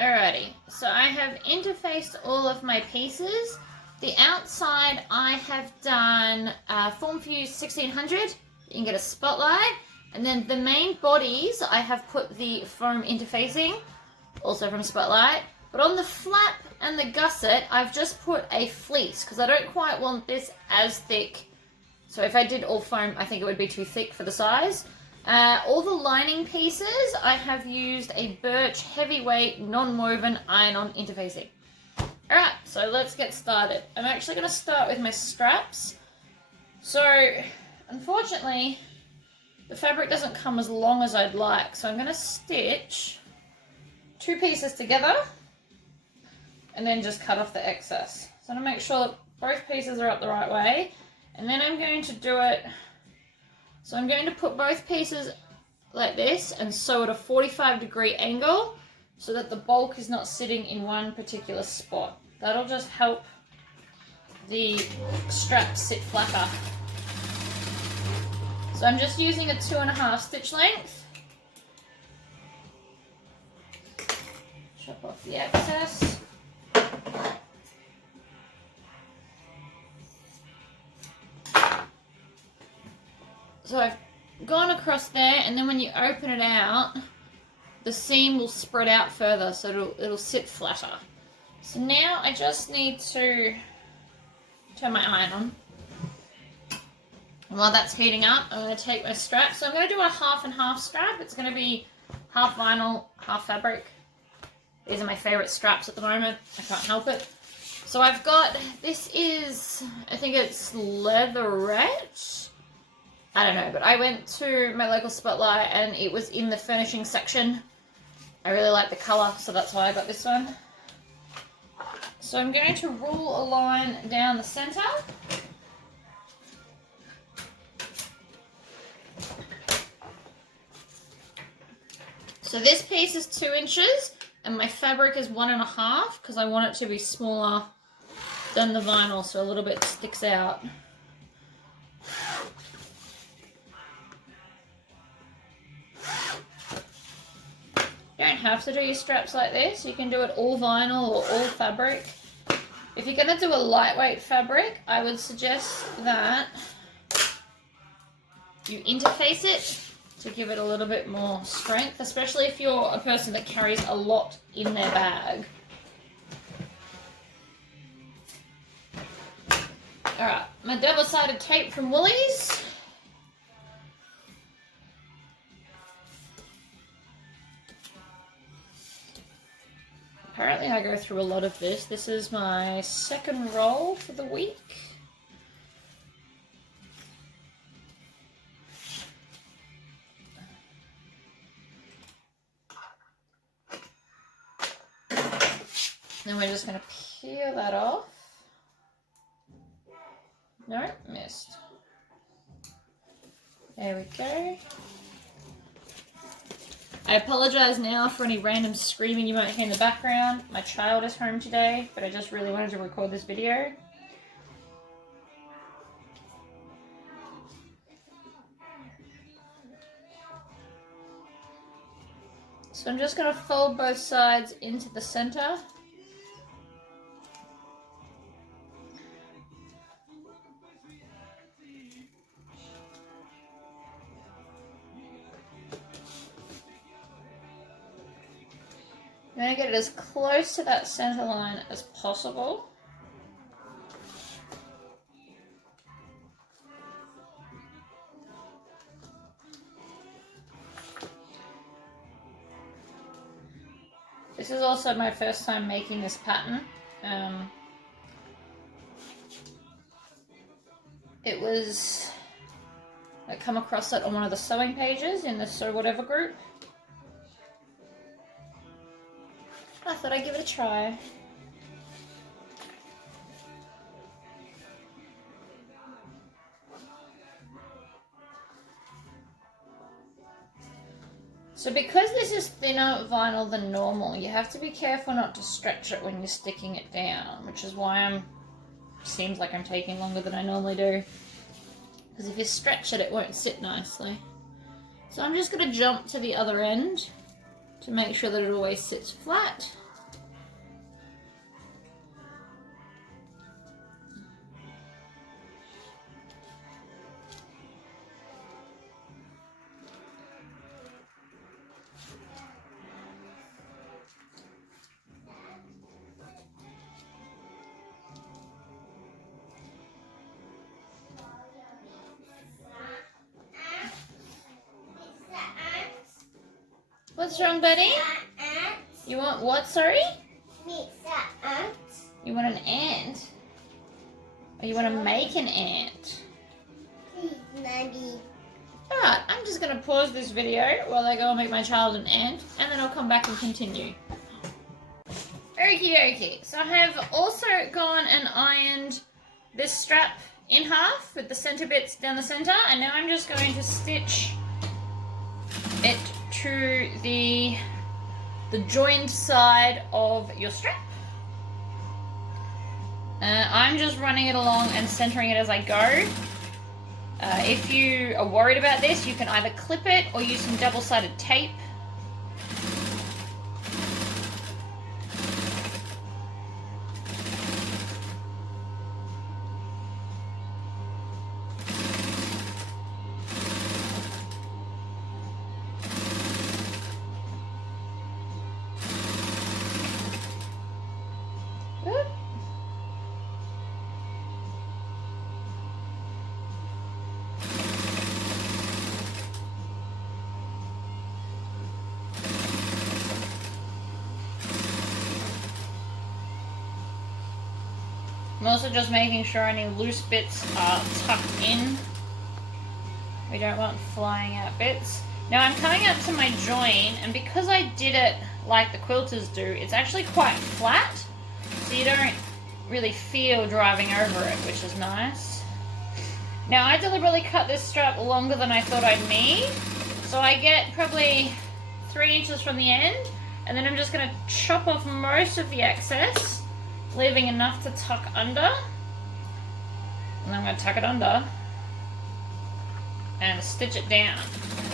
Alrighty, so I have interfaced all of my pieces. The outside I have done Formfuse 1600. You can get a spotlight. And then the main bodies I have put the foam interfacing, also from Spotlight. But on the flap and the gusset, I've just put a fleece because I don't quite want this as thick. So if I did all foam, I think it would be too thick for the size. All the lining pieces, I have used a Birch heavyweight non-woven iron-on interfacing. Alright, so let's get started. I'm actually going to start with my straps. So, unfortunately, the fabric doesn't come as long as I'd like. So I'm going to stitch 2 pieces together and then just cut off the excess. So I'm going to make sure that both pieces are up the right way. And then I'm going to do it, so I'm going to put both pieces like this and sew at a 45-degree angle so that the bulk is not sitting in one particular spot. That'll just help the straps sit flatter. So I'm just using a 2.5 stitch length. Chop off the excess. So I've gone across there, and then when you open it out, the seam will spread out further, so it'll sit flatter. So now I just need to turn my iron on. And while that's heating up, I'm going to take my strap. So I'm going to do a half and half strap. It's going to be half vinyl, half fabric. These are my favourite straps at the moment. I can't help it. So I've got, this is, I think it's leatherette. I don't know, but I went to my local Spotlight and it was in the furnishing section. I really like the colour, so that's why I got this one. So I'm going to rule a line down the centre. So this piece is 2 inches and my fabric is 1.5 because I want it to be smaller than the vinyl, so a little bit sticks out. You don't have to do your straps like this. You can do it all vinyl or all fabric. If you're going to do a lightweight fabric, I would suggest that you interface it to give it a little bit more strength, especially if you're a person that carries a lot in their bag. Alright, my double-sided tape from Woolies. Apparently I go through a lot of this. This is my 2nd roll for the week. Then we're just going to peel that off. No, missed. There we go. I apologise now for any random screaming you might hear in the background. My child is home today, but I just really wanted to record this video. So I'm just going to fold both sides into the centre. I'm going to get it as close to that centre line as possible. This is also my first time making this pattern. I come across it on one of the sewing pages in the Sew Whatever group. I thought I'd give it a try. So because this is thinner vinyl than normal, you have to be careful not to stretch it when you're sticking it down, which is why seems like I'm taking longer than I normally do. Because if you stretch it, it won't sit nicely. So I'm just going to jump to the other end to make sure that it always sits flat. What's wrong, buddy? You want what, sorry? You want an ant? Or you want to make an ant? Alright, I'm just going to pause this video while I go and make my child an ant, and then I'll come back and continue. Okie dokie. So I have also gone and ironed this strap in half with the center bits down the center, and now I'm just going to stitch it to the joined side of your strap. I'm just running it along and centering it as I go. If you are worried about this, you can either clip it or use some double-sided tape. I'm also just making sure any loose bits are tucked in. We don't want flying out bits. Now I'm coming up to my join, and because I did it like the quilters do, it's actually quite flat, so you don't really feel driving over it, which is nice. Now I deliberately cut this strap longer than I thought I'd need, so I get probably 3 inches from the end, and then I'm just going to chop off most of the excess, leaving enough to tuck under. And I'm going to tuck it under and stitch it down.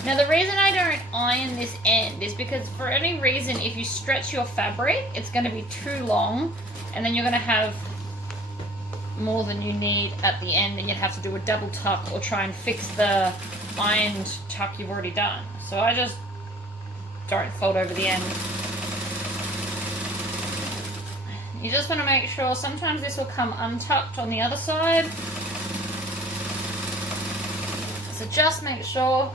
Now the reason I don't iron this end is because for any reason, if you stretch your fabric, it's going to be too long, and then you're going to have more than you need at the end, and you'd have to do a double tuck or try and fix the ironed tuck you've already done. So I just don't fold over the end. You just want to make sure, sometimes this will come untucked on the other side. So just make sure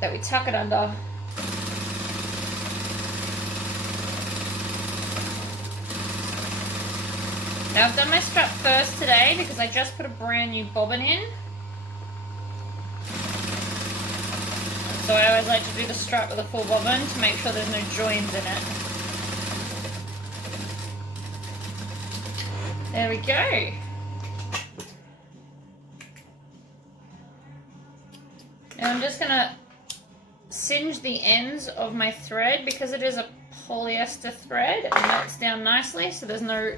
that we tuck it under. Now I've done my strap first today because I just put a brand new bobbin in. So I always like to do the strap with a full bobbin to make sure there's no joins in it. There we go. Now I'm just going to singe the ends of my thread because it is a polyester thread. It melts down nicely so there's no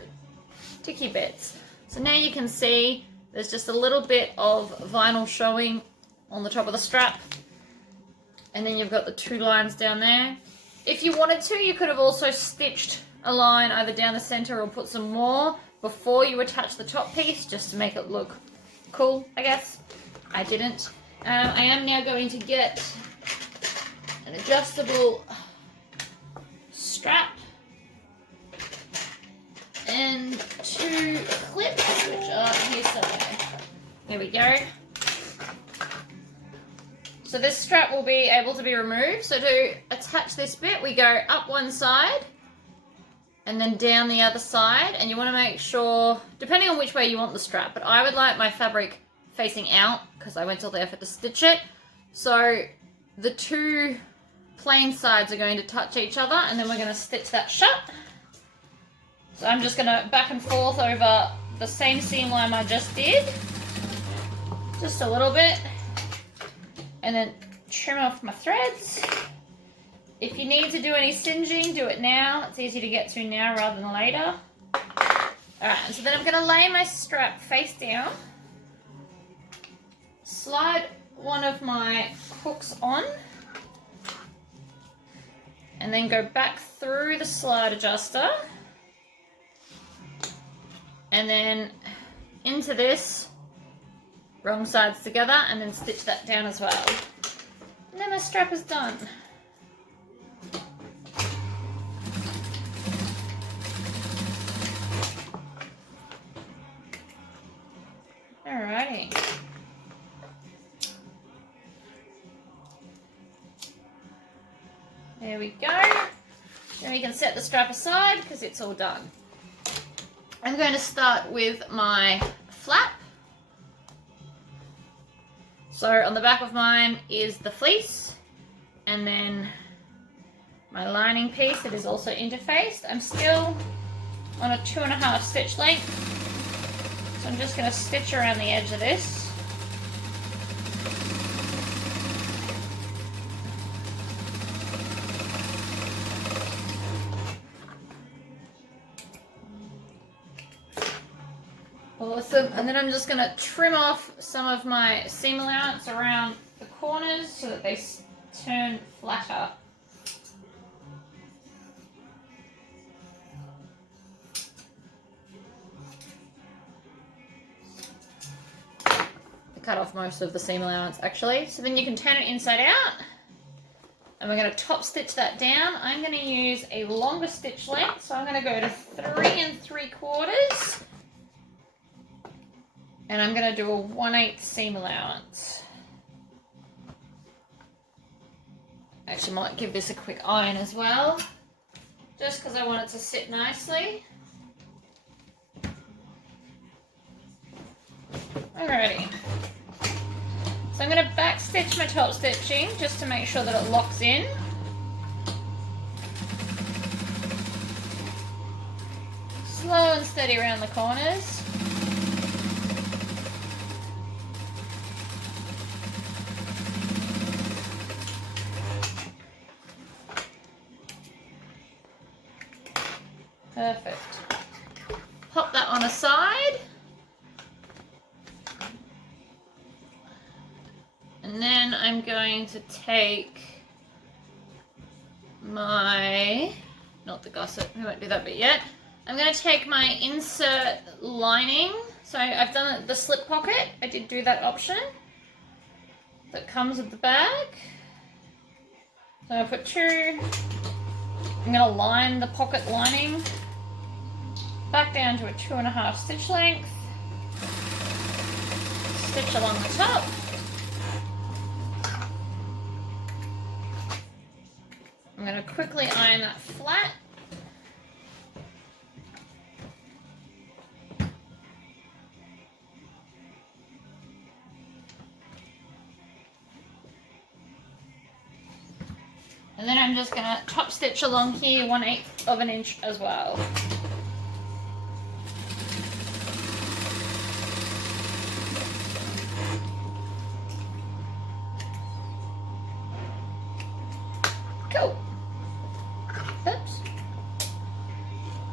sticky bits. So now you can see there's just a little bit of vinyl showing on the top of the strap. And then you've got the 2 lines down there. If you wanted to, you could have also stitched a line either down the center or put some more before you attach the top piece, just to make it look cool, I guess. I didn't. I am now going to get an adjustable strap and 2 clips, which are here somewhere. There we go. So this strap will be able to be removed. So to attach this bit, we go up one side and then down the other side, and you want to make sure, depending on which way you want the strap, but I would like my fabric facing out because I went to the effort to stitch it. So the 2 plain sides are going to touch each other, and then we're going to stitch that shut. So I'm just going to back and forth over the same seam line I just did, just a little bit, and then trim off my threads. If you need to do any singeing, do it now. It's easy to get to now rather than later. Alright, so then I'm going to lay my strap face down, slide one of my hooks on, and then go back through the slide adjuster, and then into this, wrong sides together, and then stitch that down as well. And then my strap is done. Alrighty. we go. Then we can set the strap aside because it's all done. I'm going to start with my flap. So on the back of mine is the fleece, and then my lining piece that is also interfaced. I'm still on a 2.5 stitch length, so I'm just going to stitch around the edge of this. Awesome, and then I'm just going to trim off some of my seam allowance around the corners so that they turn flatter. Cut off most of the seam allowance actually, so then you can turn it inside out, and we're going to top stitch that down. I'm going to use a longer stitch length, so I'm going to go to 3 3/4, and I'm going to do a 1/8 seam allowance. Actually might give this a quick iron as well, just because I want it to sit nicely. Alrighty. So I'm going to back stitch my top stitching just to make sure that it locks in. Slow and steady around the corners. Perfect. Pop that on a side. And then I'm going to take my, not the gusset, we won't do that bit yet. I'm going to take my insert lining. So I've done the slip pocket. I did do that option that comes with the bag. So I'll put 2. I'm going to line the pocket lining back down to a 2.5 stitch length. Stitch along the top. I'm going to quickly iron that flat. And then I'm just going to top stitch along here 1/8 of an inch as well. Cool. Oops.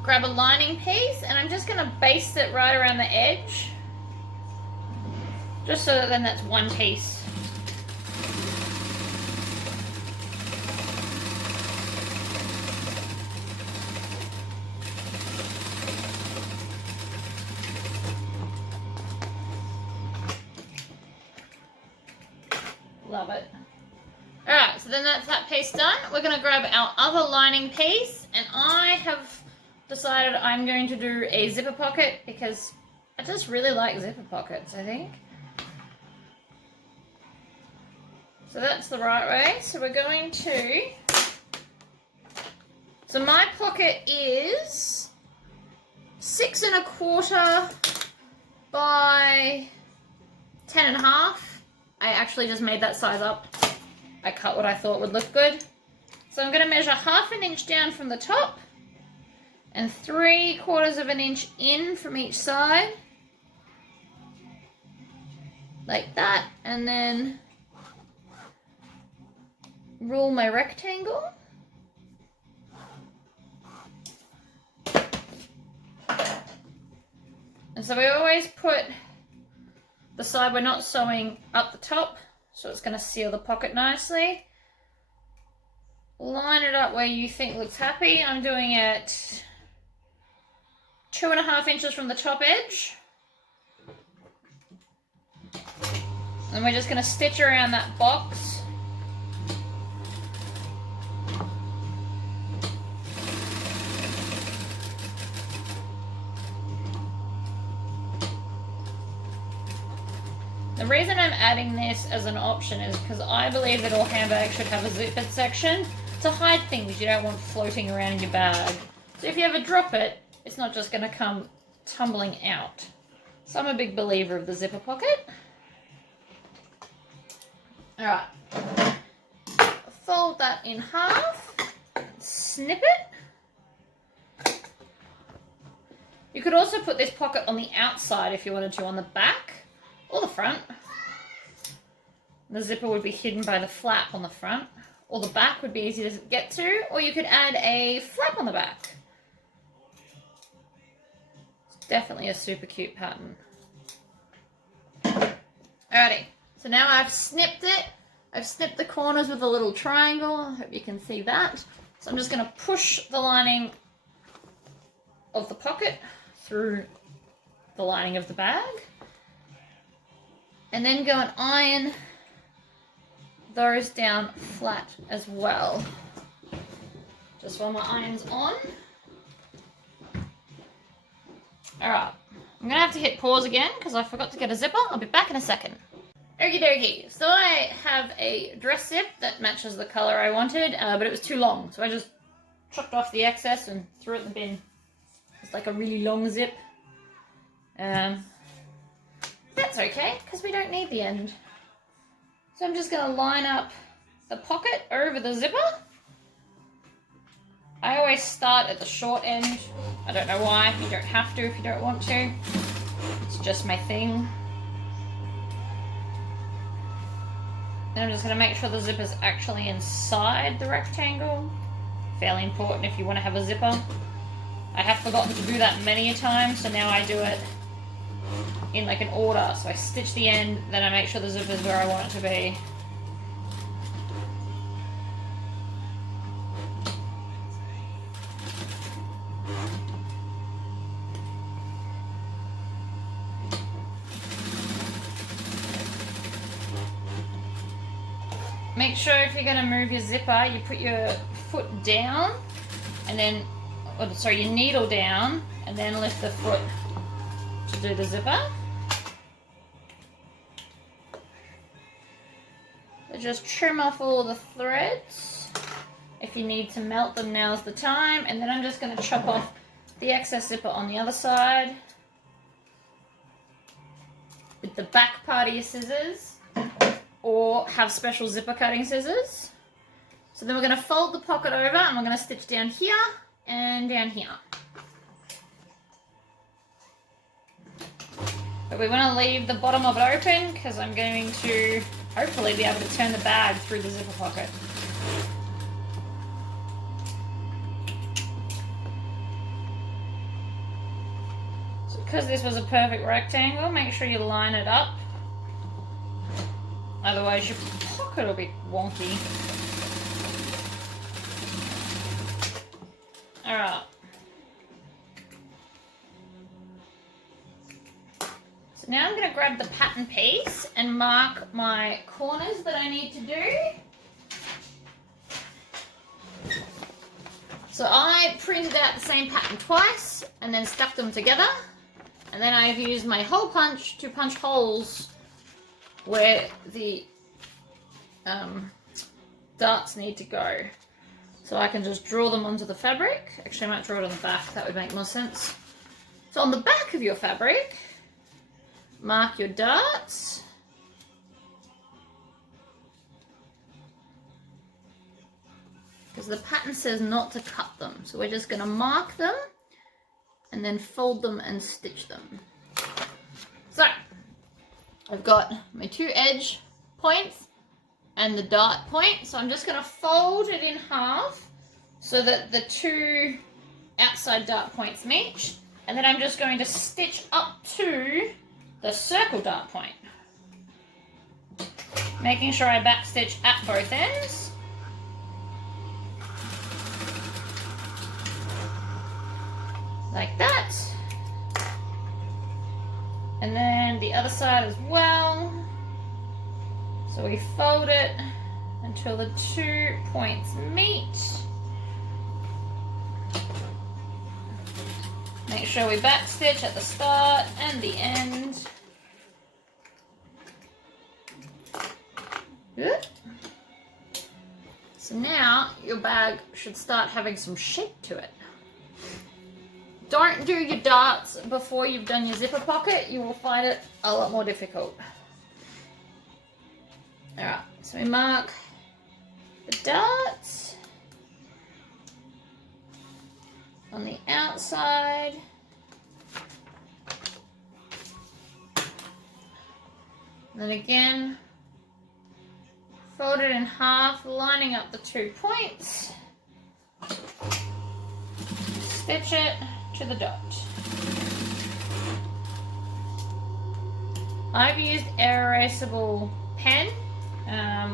Grab a lining piece, and I'm just going to baste it right around the edge, just so that then that's one piece. Love it. Alright, so then that's that piece done. We're going to grab our other lining piece, and I have decided I'm going to do a zipper pocket because I just really like zipper pockets, I think. So that's the right way. So we're going to... So my pocket is 6 1/4 by 10 1/2. I actually just made that size up. I cut what I thought would look good. So I'm going to measure 1/2 inch down from the top and 3/4 of an inch in from each side. Like that. And then rule my rectangle. And so we always put the side we're not sewing up the top, so it's going to seal the pocket nicely. Line it up where you think looks happy. I'm doing it 2.5 inches from the top edge. And we're just going to stitch around that box. The reason I'm adding this as an option is because I believe that all handbags should have a zippered section. to hide things you don't want floating around in your bag. So if you ever drop it, it's not just going to come tumbling out. So I'm a big believer of the zipper pocket. Alright. Fold that in half. Snip it. You could also put this pocket on the outside if you wanted to, on the back or the front. The zipper would be hidden by the flap on the front, or the back would be easy to get to, or you could add a flap on the back. It's definitely a super cute pattern. Alrighty, so now I've snipped it. I've snipped the corners with a little triangle. I hope you can see that. So I'm just going to push the lining of the pocket through the lining of the bag. And then go and iron those down flat as well. Just while my iron's on. Alright, I'm going to have to hit pause again because I forgot to get a zipper. I'll be back in a second. Okie dokie, so I have a dress zip that matches the colour I wanted, but it was too long, so I just chopped off the excess and threw it in the bin. It's like a really long zip. That's okay, because we don't need the end. So I'm just going to line up the pocket over the zipper. I always start at the short end. I don't know why. You don't have to if you don't want to. It's just my thing. And I'm just going to make sure the zipper's actually inside the rectangle. Fairly important if you want to have a zipper. I have forgotten to do that many a time, so now I do it in like an order. So I stitch the end, then I make sure the zipper's where I want it to be. Make sure if you're going to move your zipper, you put your foot down and then, your needle down and then lift the foot to do the zipper. So just trim off all the threads. If you need to melt them, now's the time. And then I'm just going to chop off the excess zipper on the other side with the back part of your scissors, or have special zipper cutting scissors. So then we're going to fold the pocket over and we're going to stitch down here and down here. But we want to leave the bottom of it open because I'm going to hopefully be able to turn the bag through the zipper pocket. So because this was a perfect rectangle, make sure you line it up. Otherwise your pocket will be wonky. Alright. So now I'm going to grab the pattern piece and mark my corners that I need to do. So I printed out the same pattern twice and then stuck them together. And then I've used my hole punch to punch holes where the darts need to go. So I can just draw them onto the fabric. Actually, I might draw it on the back. That would make more sense. So on the back of your fabric, mark your darts. Because the pattern says not to cut them. So we're just going to mark them and then fold them and stitch them. So I've got my two edge points and the dart point. So I'm just going to fold it in half so that the two outside dart points meet. And then I'm just going to stitch up to the circle dart point. Making sure I back stitch at both ends. Like that. And then the other side as well. So we fold it until the 2 points meet. Make sure we back stitch at the start and the end. Good. So now your bag should start having some shape to it. Don't do your darts before you've done your zipper pocket. You will find it a lot more difficult. Alright, so we mark the darts on the outside. And then again, fold it in half, lining up the 2 points. Stitch it to the dot. I've used air erasable pen,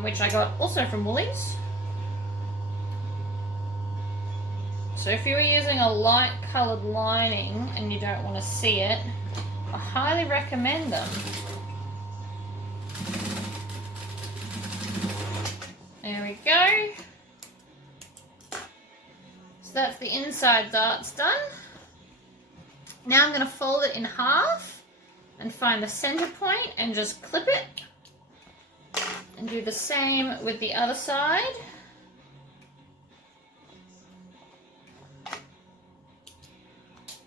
which I got also from Woolies. So if you were using a light coloured lining and you don't want to see it, I highly recommend them. There we go. So that's the inside darts done. Now I'm going to fold it in half and find the center point and just clip it. And do the same with the other side.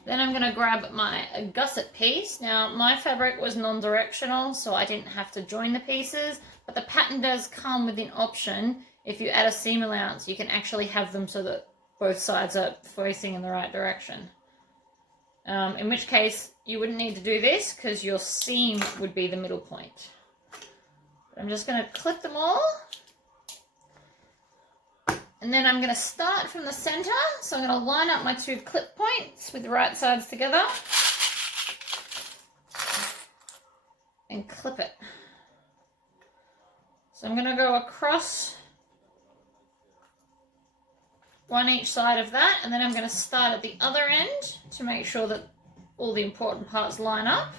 Then I'm going to grab my gusset piece. Now my fabric was non-directional, so I didn't have to join the pieces, but the pattern does come with an option. If you add a seam allowance, you can actually have them so that both sides are facing in the right direction. In which case you wouldn't need to do this because your seam would be the middle point. I'm just going to clip them all. And then I'm going to start from the center. So I'm going to line up my 2 clip points with the right sides together. And clip it. So I'm going to go across one each side of that. And then I'm going to start at the other end to make sure that all the important parts line up.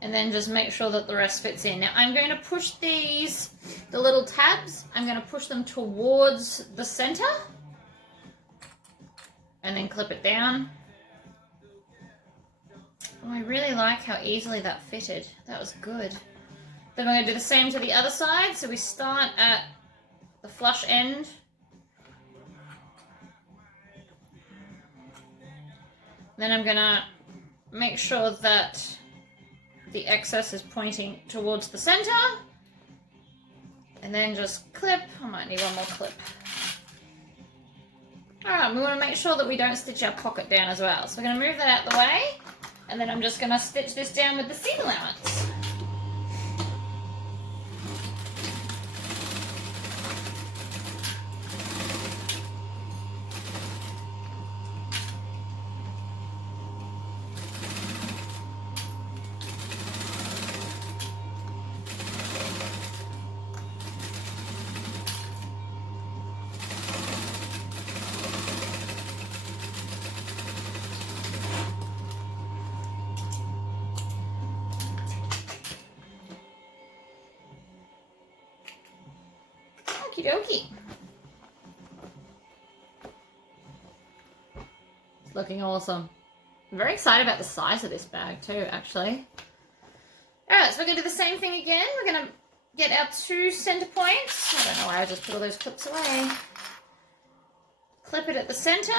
And then just make sure that the rest fits in. Now I'm going to push these, the little tabs, I'm going to push them towards the center. And then clip it down. Oh, I really like how easily that fitted. That was good. Then we're going to do the same to the other side. So we start at the flush end. Then I'm going to make sure that the excess is pointing towards the center. And then just clip. I might need one more clip. Alright, we want to make sure that we don't stitch our pocket down as well. So we're going to move that out the way. And then I'm just going to stitch this down with the seam allowance. Okie dokie. It's looking awesome. I'm very excited about the size of this bag too, actually. Alright, so we're going to do the same thing again. We're going to get our 2 center points. I don't know why I just put all those clips away. Clip it at the center.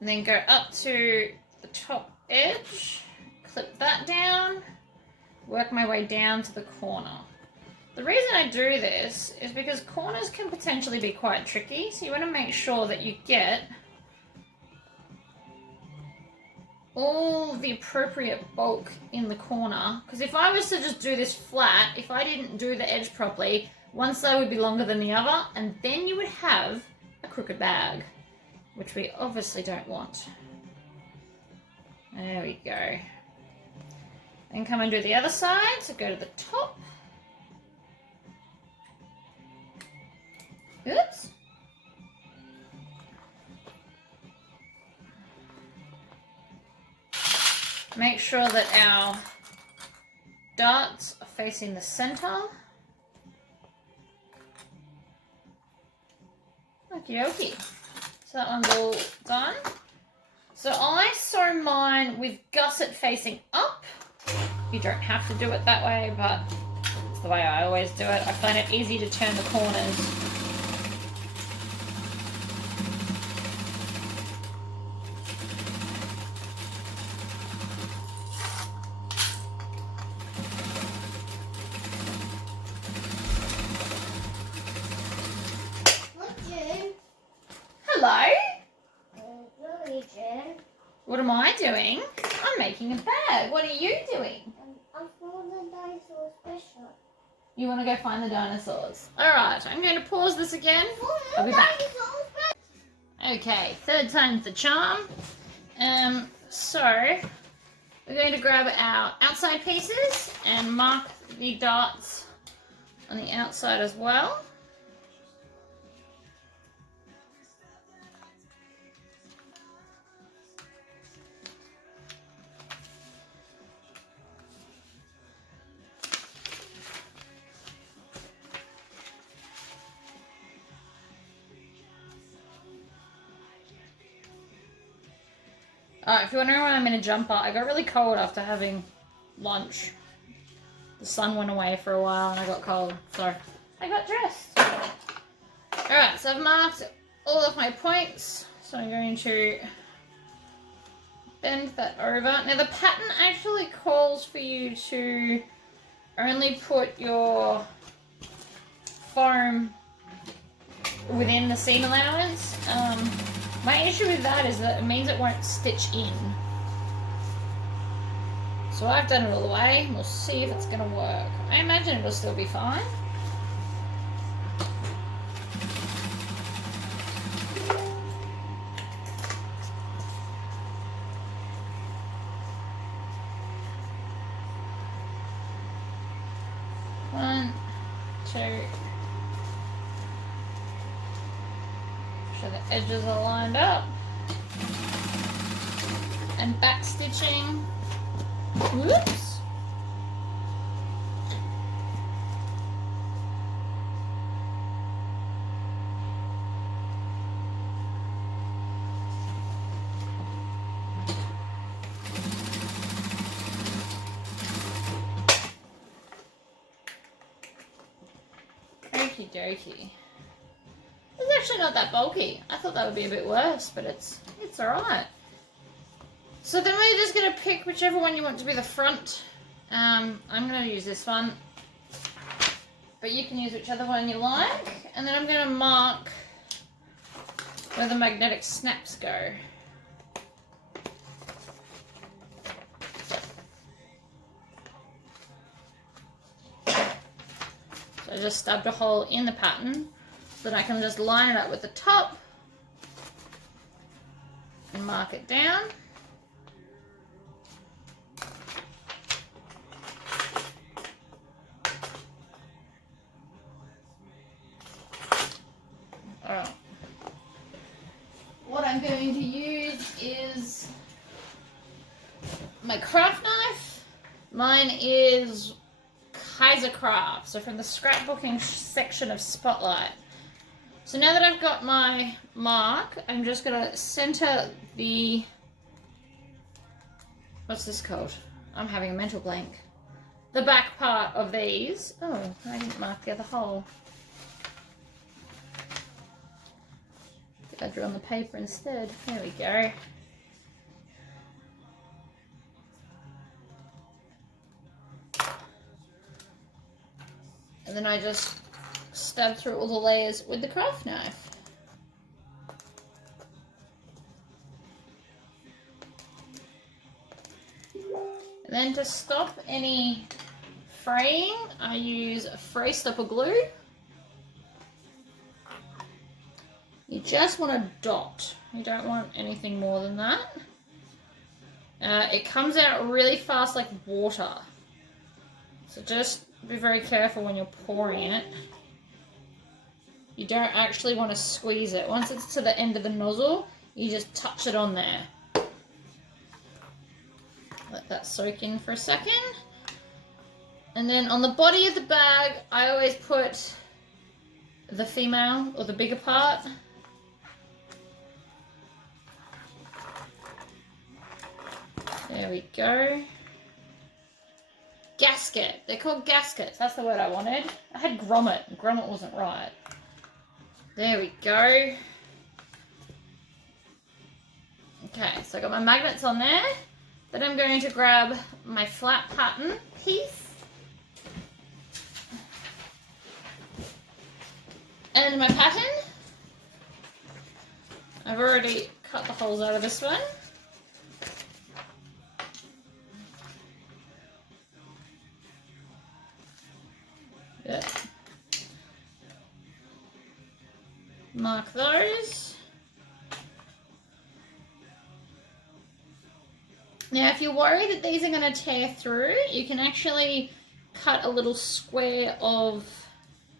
And then go up to the top edge. Clip that down. Work my way down to the corner. The reason I do this is because corners can potentially be quite tricky, so you want to make sure that you get all the appropriate bulk in the corner. Because if I was to just do this flat, if I didn't do the edge properly, one side would be longer than the other, and then you would have a crooked bag, which we obviously don't want. There we go. And come and do the other side, so go to the top. Oops. Make sure that our darts are facing the center. Okie dokie. So that one's all done. So I sew mine with gusset facing up. You don't have to do it that way, but it's the way I always do it. I find it easy to turn the corners. Hello? What am I doing? I'm making a bag. What are you doing? I'm for the dinosaur special. You want to go find the dinosaurs? Alright, I'm going to pause this again. I'll be back. Okay, third time's the charm. So, we're going to grab our outside pieces and mark the dots on the outside as well. Alright, if you're wondering when I'm in a jumper, I got really cold after having lunch. The sun went away for a while and I got cold, so I got dressed. Alright, so I've marked all of my points, so I'm going to bend that over. Now the pattern actually calls for you to only put your foam within the seam allowance. My issue with that is that it means it won't stitch in. So I've done it all the way. We'll see if it's going to work. I imagine it'll still be fine. One, two. So the edges are lined up. And back stitching. Whoops. Okie dokie. It's actually not that bulky. I thought that would be a bit worse, but it's alright. So then we're just going to pick whichever one you want to be the front. I'm going to use this one, but you can use whichever one you like. And then I'm going to mark where the magnetic snaps go. So I just stubbed a hole in the pattern. Then I can just line it up with the top and mark it down. Alright. What I'm going to use is my craft knife. Mine is Kaiser Craft, so from the scrapbooking section of Spotlight. So now that I've got my mark, I'm just going to center the, what's this called? I'm having a mental blank. The back part of these. Oh, I didn't mark the other hole. I think I drew on the paper instead. There we go. And then I just stab through all the layers with the craft knife. And then to stop any fraying, I use a fray stopper glue. You just want a dot. You don't want anything more than that. It comes out really fast like water. So just be very careful when you're pouring it. You don't actually want to squeeze it. Once it's to the end of the nozzle, you just touch it on there. Let that soak in for a second. And then on the body of the bag, I always put the female or the bigger part. There we go. gasket. They're called gaskets. That's the word I wanted. I had grommet. Grommet wasn't right. There we go. Okay, so I got my magnets on there. Then I'm going to grab my flat pattern piece. And my pattern. I've already cut the holes out of this one. Yep. Mark those. Now, if you're worried that these are going to tear through, you can actually cut a little square of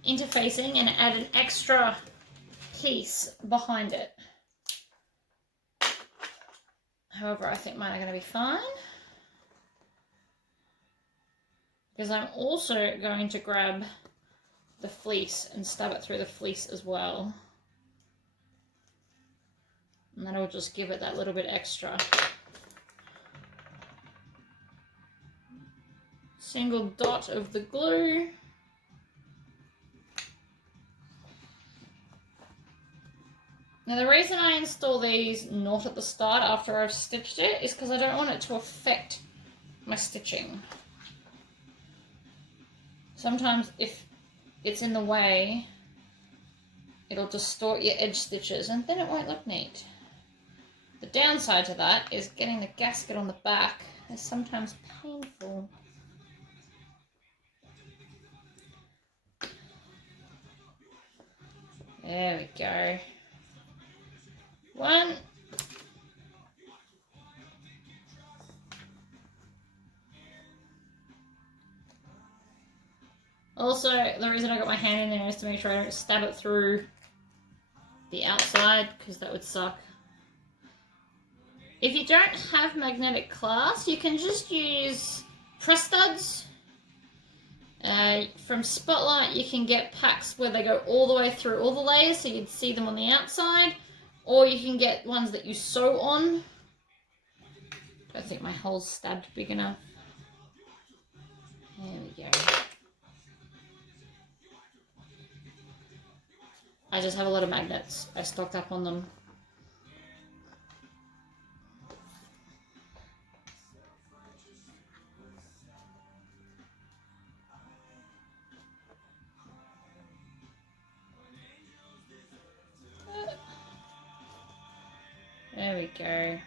interfacing and add an extra piece behind it. However, I think mine are going to be fine. Because I'm also going to grab the fleece and stab it through the fleece as well. And that'll just give it that little bit extra. Single dot of the glue. Now the reason I install these not at the start after I've stitched it is because I don't want it to affect my stitching. Sometimes if it's in the way, it'll distort your edge stitches and then it won't look neat. The downside to that is getting the gasket on the back is sometimes painful. There we go. One. Also, the reason I got my hand in there is to make sure I don't stab it through the outside, because that would suck. If you don't have magnetic clasp, you can just use press studs. From Spotlight, you can get packs where they go all the way through all the layers, so you'd see them on the outside. Or you can get ones that you sew on. I don't think my hole's stabbed big enough. There we go. I just have a lot of magnets. I stocked up on them. There we go.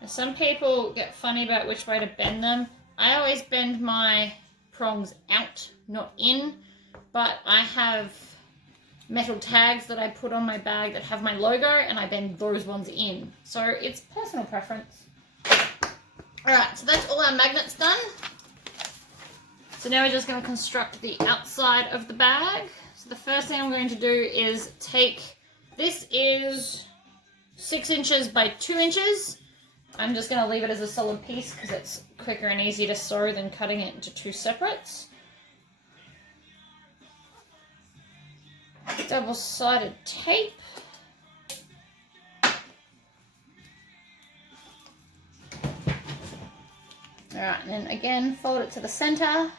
Now, some people get funny about which way to bend them. I always bend my prongs out, not in, but I have metal tags that I put on my bag that have my logo and I bend those ones in. So it's personal preference. Alright, so that's all our magnets done. So now we're just going to construct the outside of the bag. So the first thing I'm going to do is take, this is 6 inches by 2 inches. I'm just going to leave it as a solid piece because it's quicker and easier to sew than cutting it into 2 separates. Double-sided tape. Alright, and then again, fold it to the center.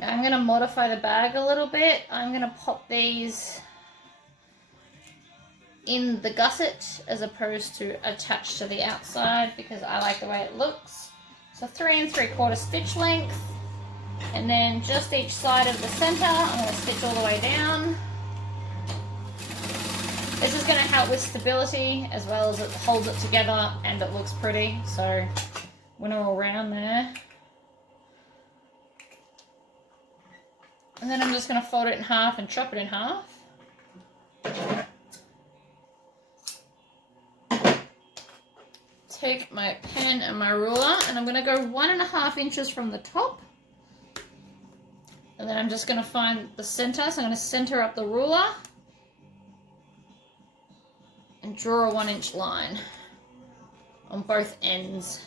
Now I'm going to modify the bag a little bit. I'm going to pop these in the gusset as opposed to attached to the outside because I like the way it looks. So 3 3/4 stitch length, and then just each side of the center I'm going to stitch all the way down. This is going to help with stability as well as it holds it together and it looks pretty, so when we're all around there. And then I'm just going to fold it in half and chop it in half. Take my pen and my ruler and I'm going to go 1.5 inches from the top. And then I'm just going to find the center, so I'm going to center up the ruler and draw a 1-inch line on both ends.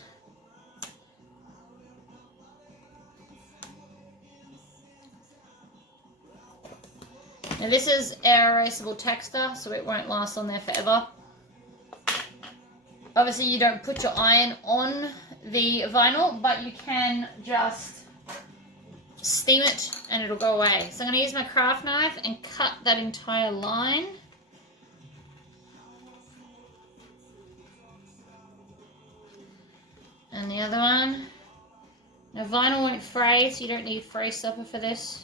Now this is air erasable texture, so it won't last on there forever. Obviously you don't put your iron on the vinyl, but you can just steam it and it'll go away. So I'm going to use my craft knife and cut that entire line. And the other one. Now vinyl won't fray, so you don't need fray stopper for this.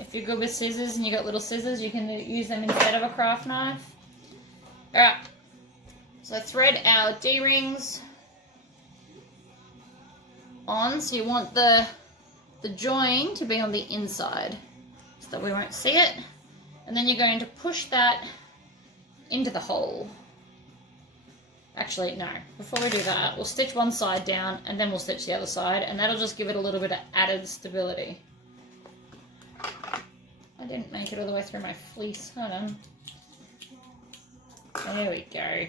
If you're good with scissors and you got little scissors, you can use them instead of a craft knife. Alright, so thread our D-rings on, so you want the join to be on the inside so that we won't see it. And then you're going to push that into the hole. Actually, no, before we do that, we'll stitch one side down and then we'll stitch the other side, and that'll just give it a little bit of added stability. I didn't make it all the way through my fleece. Hold on. There we go.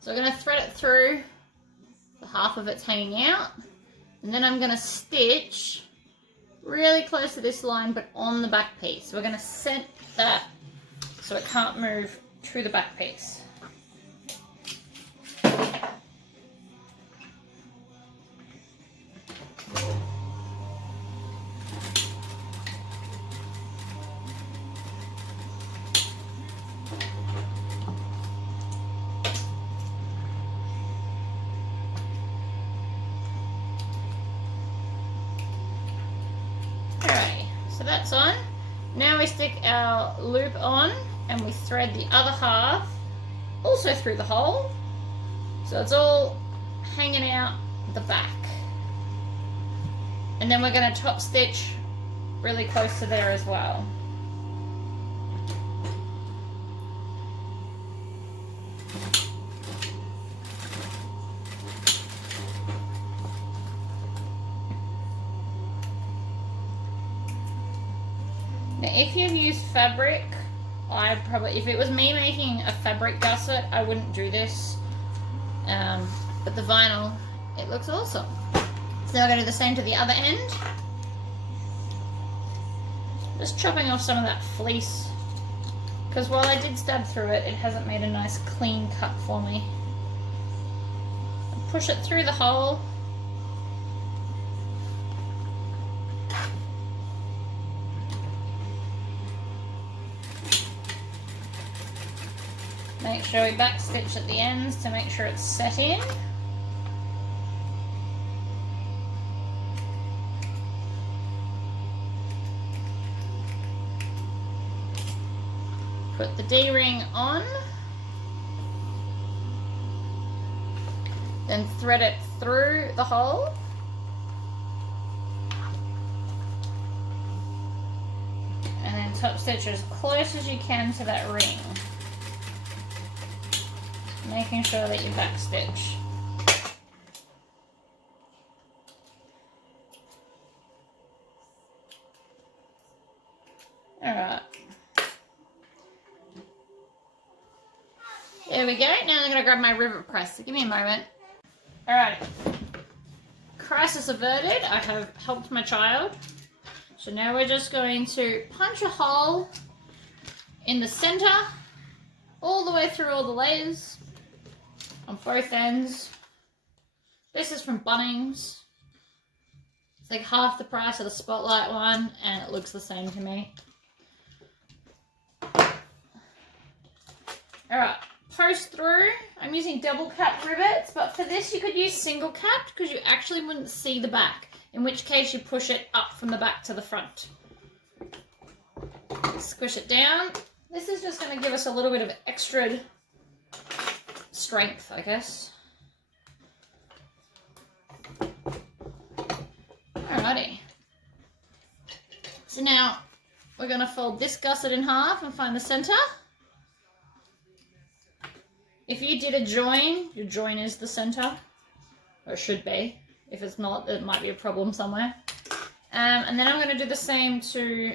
So I'm going to thread it through. So half of it's hanging out. And then I'm going to stitch really close to this line, but on the back piece. So we're going to set that so it can't move through the back piece. So that's on. Now we stick our loop on and we thread the other half also through the hole. So it's all hanging out the back. And then we're going to top stitch really close to there as well. If you've used fabric, if it was me making a fabric gusset, I wouldn't do this. But the vinyl, it looks awesome. So now I'm going to do the same to the other end. Just chopping off some of that fleece. Because while I did stab through it, it hasn't made a nice clean cut for me. Push it through the hole. Make sure we backstitch at the ends to make sure it's set in. Put the D-ring on. Then thread it through the hole. And then top stitch as close as you can to that ring. Making sure that you backstitch. Alright. There we go. Now I'm going to grab my rivet press. So give me a moment. Alright. Crisis averted. I have helped my child. So now we're just going to punch a hole in the center all the way through all the layers. On both ends. This is from Bunnings. It's like half the price of the Spotlight one, and it looks the same to me. Alright, post through. I'm using double capped rivets, but for this you could use single capped because you actually wouldn't see the back. In which case you push it up from the back to the front. Squish it down. This is just going to give us a little bit of extra strength, I guess. Alrighty. So now we're going to fold this gusset in half and find the center. If you did a join, your join is the center. Or it should be. If it's not, there might be a problem somewhere. And then I'm going to do the same to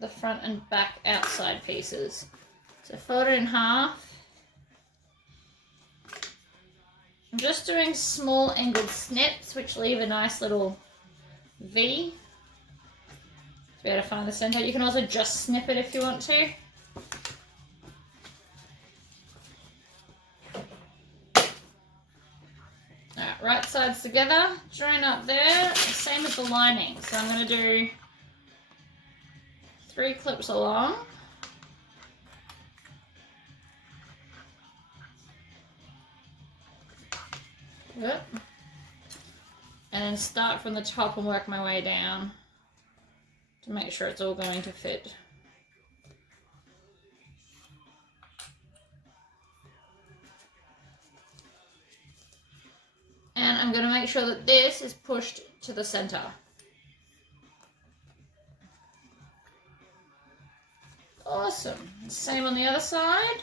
the front and back outside pieces. So fold it in half. I'm just doing small angled snips which leave a nice little V to be able to find the center. You can also just snip it if you want to. Alright, right sides together, join up there, same as the lining. So I'm going to do 3 clips along. Yep. And then start from the top and work my way down to make sure it's all going to fit. And I'm going to make sure that this is pushed to the center. Awesome. Same on the other side.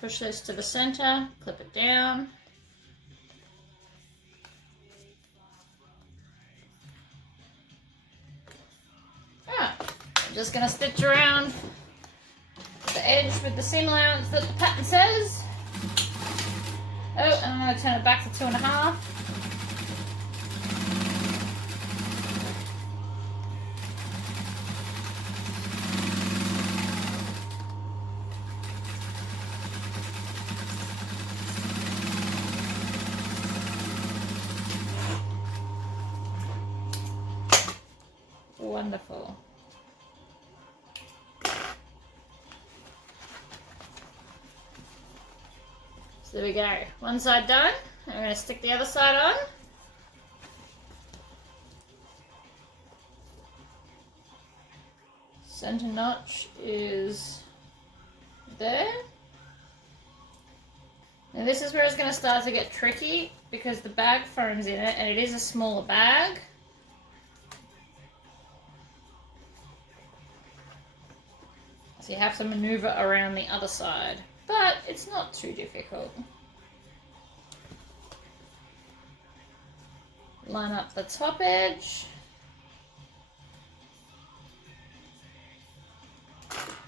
Push this to the center, clip it down. Ah, I'm just going to stitch around the edge with the seam allowance that the pattern says. Oh, and I'm going to turn it back to 2.5. Wonderful. So there we go. One side done. I'm going to stick the other side on. Center notch is there. Now this is where it's going to start to get tricky because the bag foam's in it and it is a smaller bag. So you have to maneuver around the other side, but it's not too difficult. Line up the top edge.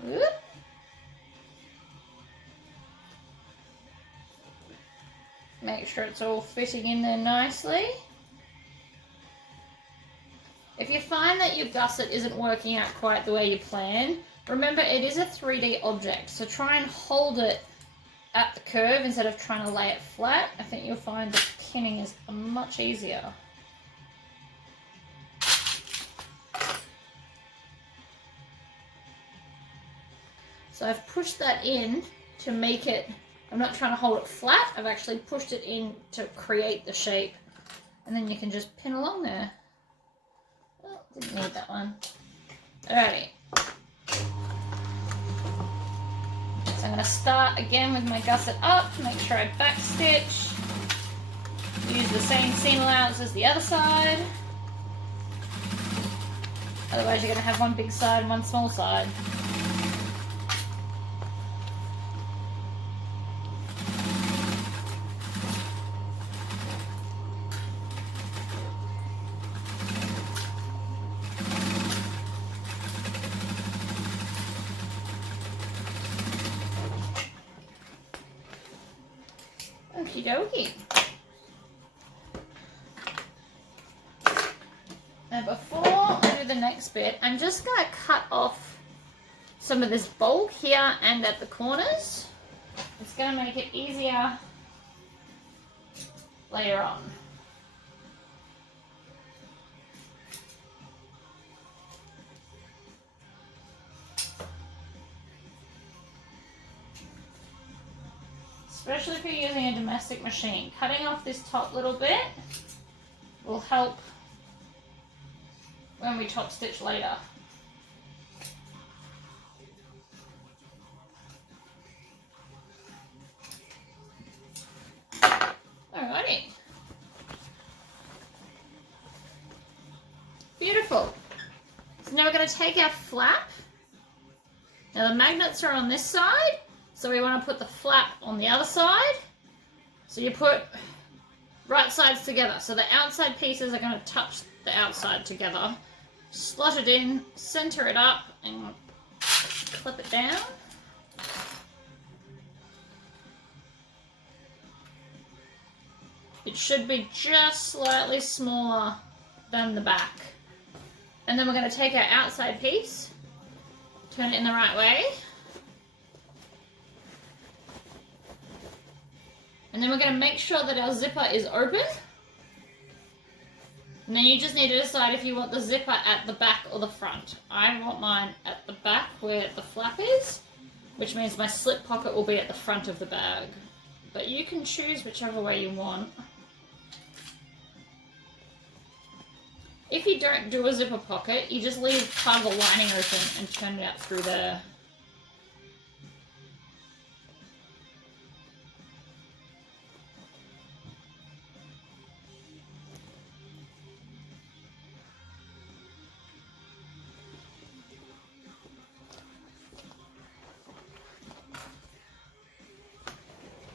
Whoop. Make sure it's all fitting in there nicely. If you find that your gusset isn't working out quite the way you plan, remember it is a 3D object, so try and hold it at the curve instead of trying to lay it flat. I think you'll find the pinning is much easier. So I've pushed that in to make it, I'm not trying to hold it flat, I've actually pushed it in to create the shape. And then you can just pin along there. Oh, didn't need that one. Alrighty. So I'm going to start again with my gusset up, make sure I back stitch. Use the same seam allowance as the other side. Otherwise you're going to have one big side and one small side. Okie dokie. Now before I do the next bit, I'm just going to cut off some of this bulk here and at the corners. It's going to make it easier later on. Especially if you're using a domestic machine. Cutting off this top little bit will help when we top stitch later. Alrighty. Beautiful. So now we're going to take our flap. Now the magnets are on this side, so we want to put the flap on the other side. So you put right sides together. So the outside pieces are going to touch the outside together. Slot it in, center it up, and clip it down. It should be just slightly smaller than the back. And then we're going to take our outside piece, turn it in the right way. And then we're going to make sure that our zipper is open. And then you just need to decide if you want the zipper at the back or the front. I want mine at the back where the flap is, which means my slip pocket will be at the front of the bag. But you can choose whichever way you want. If you don't do a zipper pocket, you just leave part of the lining open and turn it out through there.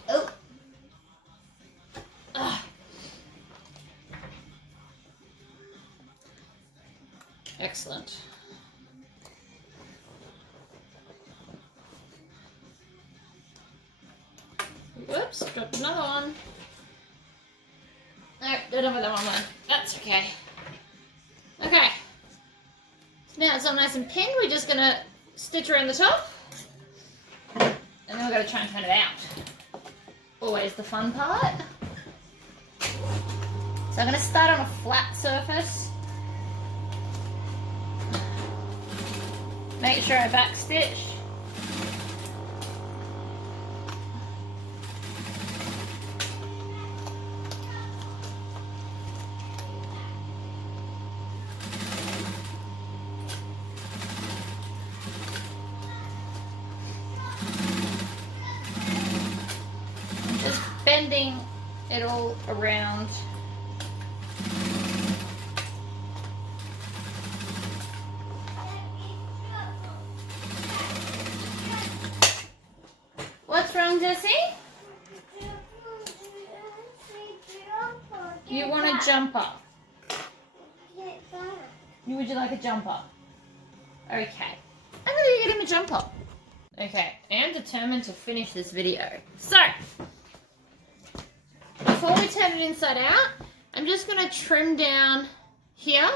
Oh. Excellent. Whoops, dropped another one. Nope, did it with the wrong one. That's okay. Okay. So now it's all nice and pinned. We're just gonna stitch around the top. And then we're gonna try and turn it out. Always the fun part. So I'm gonna start on a flat surface. Make sure I back stitch. I'm just bending it all around. What's wrong, Jessie? You want a jumper? Would you like a jumper? Okay. I'm going to get him a jumper. Okay, I am determined to finish this video. So, before we turn it inside out, I'm just going to trim down here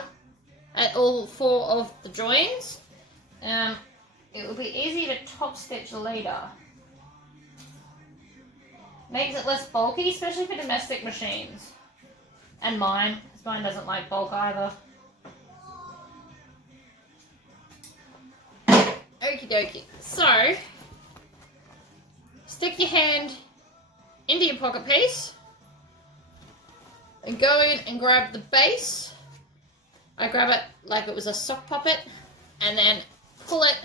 at all 4 of the joins. It will be easy to top stitch later. Makes it less bulky, especially for domestic machines. And mine, because mine doesn't like bulk either. Okie dokie. So, stick your hand into your pocket piece. And go in and grab the base. I grab it like it was a sock puppet. And then pull it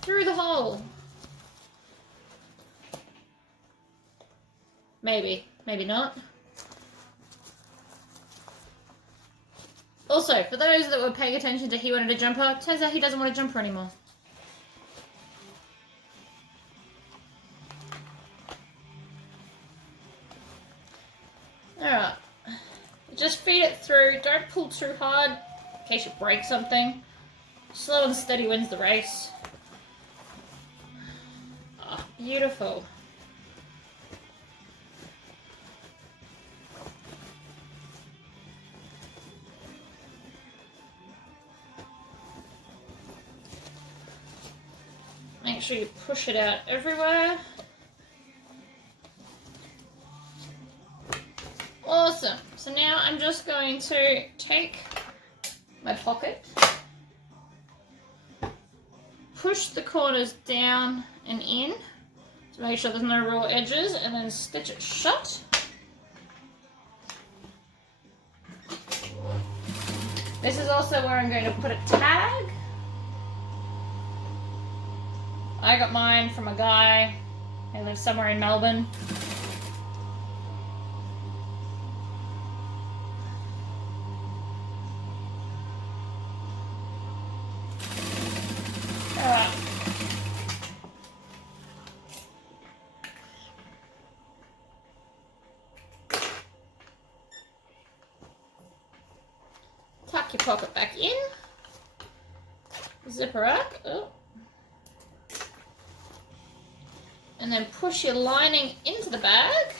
through the hole. Maybe, maybe not. Also, for those that were paying attention to he wanted a jumper, turns out he doesn't want a jumper anymore. Alright. Just feed it through. Don't pull too hard in case you break something. Slow and steady wins the race. Oh, beautiful. Make sure you push it out everywhere. Awesome. So now I'm just going to take my pocket, push the corners down and in to make sure there's no raw edges, and then stitch it shut. This is also where I'm going to put a tag. I got mine from a guy who lives somewhere in Melbourne. Alright. tuck your pocket back in. Zip her up. Oh. And then push your lining into the bag.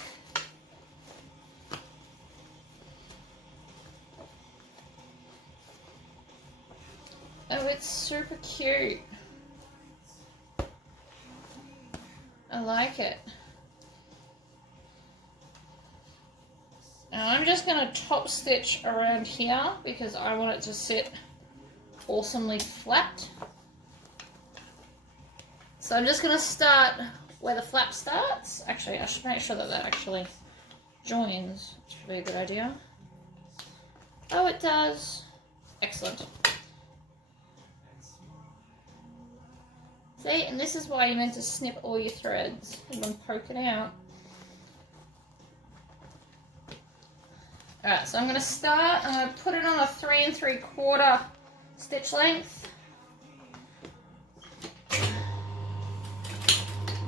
Oh, it's super cute. I like it. Now I'm just going to top stitch around here because I want it to sit awesomely flat. So I'm just going to start where the flap starts. Actually, I should make sure that that actually joins. Which would be a good idea. Oh, it does. Excellent. See, and this is why you're meant to snip all your threads and then poke it out. Alright, so I'm going to start, I'm going to put it on a 3 3/4 stitch length.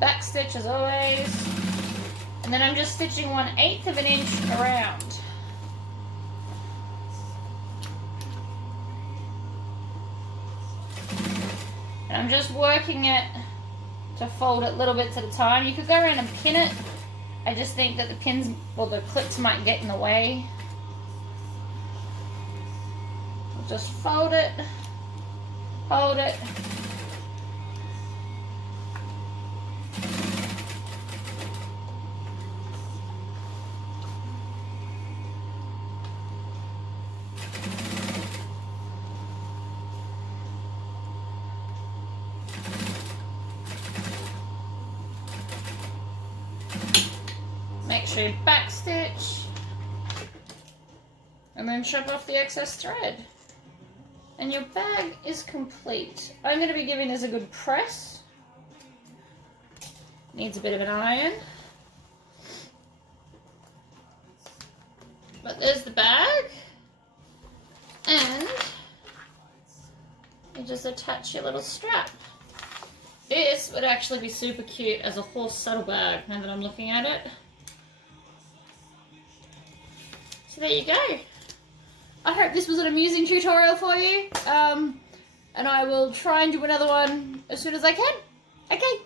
Back stitch as always. And then I'm just stitching 1/8 of an inch around. And I'm just working it to fold it little bits at a time. You could go around and pin it. I just think that the pins, well, the clips might get in the way. Just fold it, hold it. Make sure you back stitch and then chop off the excess thread. And your bag is complete. I'm going to be giving this a good press. Needs a bit of an iron. But there's the bag. And you just attach your little strap. This would actually be super cute as a horse saddle bag now that I'm looking at it. So there you go. I hope this was an amusing tutorial for you, and I will try and do another one as soon as I can. Okay,